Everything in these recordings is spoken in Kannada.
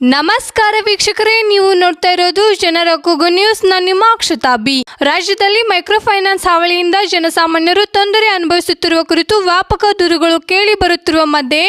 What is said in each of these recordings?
ನಮಸ್ಕಾರ ವೀಕ್ಷಕರೇ, ನೀವು ನೋಡ್ತಾ ಇರೋದು ಜನರ ಕೂಗು ನ್ಯೂಸ್. ನಾನು ನಿಮ್ಮ ಅಕ್ಷತಾ ಬಿ. ರಾಜ್ಯದಲ್ಲಿ ಮೈಕ್ರೋ ಫೈನಾನ್ಸ್ ಹಾವಳಿಯಿಂದ ಜನಸಾಮಾನ್ಯರು ತೊಂದರೆ ಅನುಭವಿಸುತ್ತಿರುವ ಕುರಿತು ವ್ಯಾಪಕ ದೂರುಗಳು ಕೇಳಿ ಬರುತ್ತಿರುವ ಮಧ್ಯೆ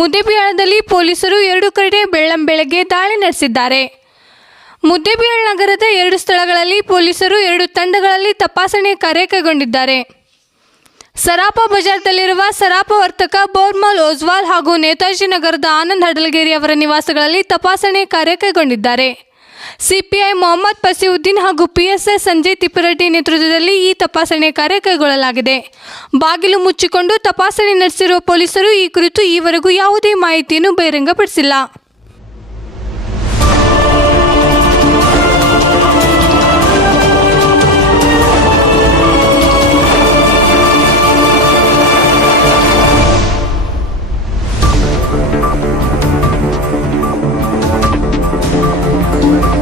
ಮುದ್ದೇಬಿಹಾಳದಲ್ಲಿ ಪೊಲೀಸರು ಎರಡು ಕಡೆ ಬೆಳ್ಳಂಬೆಳಗ್ಗೆ ದಾಳಿ ನಡೆಸಿದ್ದಾರೆ. ಮುದ್ದೇಬಿಹಾಳ್ ನಗರದ ಎರಡು ಸ್ಥಳಗಳಲ್ಲಿ ಪೊಲೀಸರು ಎರಡು ತಂಡಗಳಲ್ಲಿ ತಪಾಸಣೆ ಕಾರ್ಯ ಕೈಗೊಂಡಿದ್ದಾರೆ. ಸರಾಪ ಬಜಾರ್ದಲ್ಲಿರುವ ಸರಾಪ ವರ್ತಕ ಬೋರ್ಮಲ್ ಓಜ್ವಾಲ್ ಹಾಗೂ ನೇತಾಜಿ ನಗರದ ಆನಂದ್ ಹಡಲಗೇರಿ ಅವರ ನಿವಾಸಗಳಲ್ಲಿ ತಪಾಸಣೆ ಕಾರ್ಯ ಕೈಗೊಂಡಿದ್ದಾರೆ. ಸಿಪಿಐ ಮೊಹಮ್ಮದ್ ಫಸೀವುದ್ದೀನ್ ಹಾಗೂ ಪಿಎಸ್ಐ ಸಂಜಯ್ ತಿಪ್ಪರೆಡ್ಡಿ ನೇತೃತ್ವದಲ್ಲಿ ಈ ತಪಾಸಣೆ ಕಾರ್ಯ ಕೈಗೊಳ್ಳಲಾಗಿದೆ. ಬಾಗಿಲು ಮುಚ್ಚಿಕೊಂಡು ತಪಾಸಣೆ ನಡೆಸಿರುವ ಪೊಲೀಸರು ಈ ಕುರಿತು ಈವರೆಗೂ ಯಾವುದೇ ಮಾಹಿತಿಯನ್ನು ಬಹಿರಂಗಪಡಿಸಿಲ್ಲ. Thank.